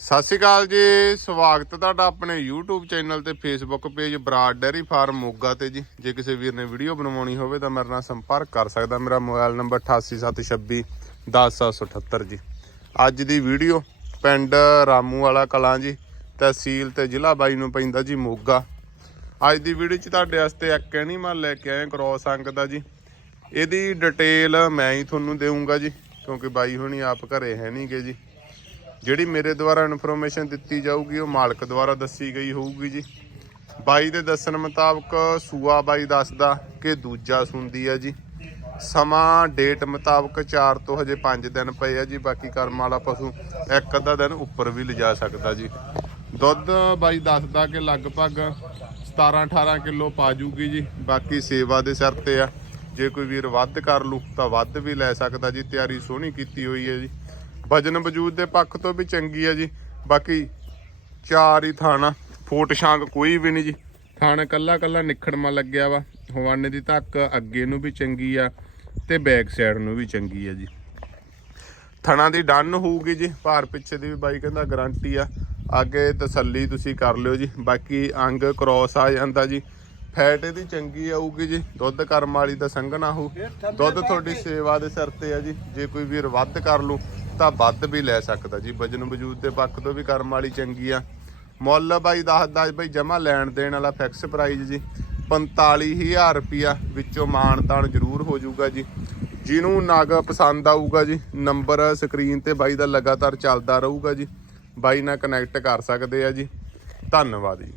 ਸਤਿ ਸ਼੍ਰੀ ਅਕਾਲ ਜੀ, ਸਵਾਗਤ ਤੁਹਾਡਾ ਆਪਣੇ YouTube ਚੈਨਲ ਤੇ Facebook page Brar dairy farm Moga ਤੇ ਜੀ। ਜੇ ਕਿਸੇ ਵੀਰ ਨੇ ਵੀਡੀਓ ਬਣਵਾਉਣੀ ਹੋਵੇ ਤਾਂ ਮੇਰੇ ਨਾਲ ਸੰਪਰਕ ਕਰ ਸਕਦਾ। ਮੇਰਾ ਮੋਬਾਈਲ ਨੰਬਰ 8876 10778 ਜੀ। ਅੱਜ ਦੀ ਵੀਡੀਓ ਪਿੰਡ ਰਾਮੂ ਵਾਲਾ ਕਲਾਂ ਜੀ, ਤਹਿਸੀਲ ਤੇ ਜ਼ਿਲ੍ਹਾ ਬਾਈ ਨੂੰ ਪੈਂਦਾ ਜੀ ਮੋਗਾ। ਅੱਜ ਦੀ ਵੀਡੀਓ 'ਚ ਤੁਹਾਡੇ ਵਾਸਤੇ ਇੱਕ ਐਨੀਮਲ ਲੈ ਕੇ ਆਏ ਕ੍ਰੋਸ ਅੰਕ ਦਾ ਜੀ। ਇਹਦੀ ਡਿਟੇਲ ਮੈਂ ਹੀ ਤੁਹਾਨੂੰ ਦੇਵਾਂਗਾ ਜੀ, ਕਿਉਂਕਿ ਬਾਈ ਹੁਣੀ ਆਪ ਘਰੇ ਹੈ ਨਹੀਂਗੇ ਜੀ। ਜਿਹੜੀ ਮੇਰੇ ਦੁਆਰਾ ਇਨਫੋਰਮੇਸ਼ਨ ਦਿੱਤੀ ਜਾਊਗੀ, ਉਹ ਮਾਲਕ ਦੁਆਰਾ ਦੱਸੀ ਗਈ ਹੋਊਗੀ ਜੀ। ਬਾਈ ਦੇ ਦੱਸਣ ਮੁਤਾਬਕ ਸੂਆ ਬਾਈ ਦੱਸਦਾ ਕਿ ਦੂਜਾ ਸੁੰਦੀ ਆ ਜੀ। ਸਮਾਂ ਡੇਟ ਮੁਤਾਬਕ 4 ਤੋਂ ਹਜੇ 5 ਦਿਨ ਪਏ ਆ ਜੀ, ਬਾਕੀ ਕਰਮ ਵਾਲਾ ਪਸ਼ੂ ਇੱਕ ਅੱਧਾ ਦਿਨ ਉੱਪਰ ਵੀ ਲਿਜਾ ਸਕਦਾ ਜੀ। ਦੁੱਧ ਬਾਈ ਦੱਸਦਾ ਕਿ ਲਗਭਗ 17 18 ਕਿਲੋ ਪਾ ਜੂਗੀ ਜੀ, ਬਾਕੀ ਸੇਵਾ ਦੇ ਸਿਰ ਤੇ ਆ। ਜੇ ਕੋਈ ਵੀਰ ਵੱਧ ਕਰ ਲੂ, ਤਾਂ ਵੱਧ ਵੀ ਲੈ ਸਕਦਾ ਜੀ, ਤਿਆਰੀ ਸੋਹਣੀ ਕੀਤੀ ਹੋਈ ਹੈ ਜੀ। ਵਜਨ ਵਜੂਦ ਦੇ ਪੱਖ ਤੋਂ ਵੀ ਚੰਗੀ ਆ ਜੀ। ਬਾਕੀ ਚਾਰ ਹੀ ਥਾਣਾ, ਫੋਟ ਸ਼ਾਂਕ ਕੋਈ ਵੀ ਨਹੀਂ ਜੀ। ਥਾਣਾ ਕੱਲਾ ਕੱਲਾ ਨਿਖੜਮਾ ਲੱਗਿਆ ਵਾ। ਹਵਾਨੇ ਦੀ ਧੱਕ ਅੱਗੇ ਨੂੰ ਵੀ ਚੰਗੀ ਆ ਤੇ ਬੈਕ ਸਾਈਡ ਨੂੰ ਵੀ ਚੰਗੀ ਆ ਜੀ। ਥਣਾ ਦੀ ਡਨ ਹੋਊਗੀ ਜੀ। ਭਾਰ ਪਿੱਛੇ ਦੀ ਵੀ ਬਾਈ ਕਹਿੰਦਾ ਗਾਰੰਟੀ ਆ। ਅੱਗੇ ਤਸੱਲੀ ਤੁਸੀਂ ਕਰ ਲਿਓ ਜੀ। ਬਾਕੀ ਅੰਗ ਕ੍ਰੋਸ ਆ ਜਾਂਦਾ ਜੀ। ਫੈਟ ਇਹਦੀ ਚੰਗੀ ਆਊਗੀ ਜੀ। ਦੁੱਧ ਕਰਮ ਵਾਲੀ ਦਾ ਸੰਘਣਾ ਹੋ ਦੁੱਧ ਤੁਹਾਡੀ ਸੇਵਾ ਦੇ ਸਿਰ ਤੇ ਆ ਜੀ। ਜੇ ਕੋਈ ਵੀਰ ਵੱਧ ਕਰ ਲੂ ਤਾਂ ਵੱਧ ਵੀ ਲੈ ਸਕਦਾ ਜੀ, ਵਜਨ ਵਜੂਦ ਦੇ ਪੱਖ ਤੋਂ ਵੀ ਕਰਮ ਵਾਲੀ ਚੰਗੀ ਆ। ਮੁੱਲ ਬਾਈ ਦੱਸਦਾ ਬਾਈ ਜਮਾ ਲੈਣ ਦੇਣ ਵਾਲਾ ਫਿਕਸ ਪ੍ਰਾਈਸ ਜੀ 45000 ਰੁਪਿਆ ਵਿੱਚੋਂ ਮਾਣ ਤਾਣ ਜ਼ਰੂਰ ਹੋ ਜਾਊਗਾ ਜੀ। ਜਿਹਨੂੰ ਨਗ ਪਸੰਦ ਆਊਗਾ ਜੀ, ਨੰਬਰ ਸਕਰੀਨ ਤੇ ਬਾਈ ਦਾ ਲਗਾਤਾਰ ਚੱਲਦਾ ਰਹੂਗਾ ਜੀ। ਬਾਈ ਨਾਲ ਕਨੈਕਟ ਕਰ ਸਕਦੇ ਆ ਜੀ। ਧੰਨਵਾਦ ਜੀ।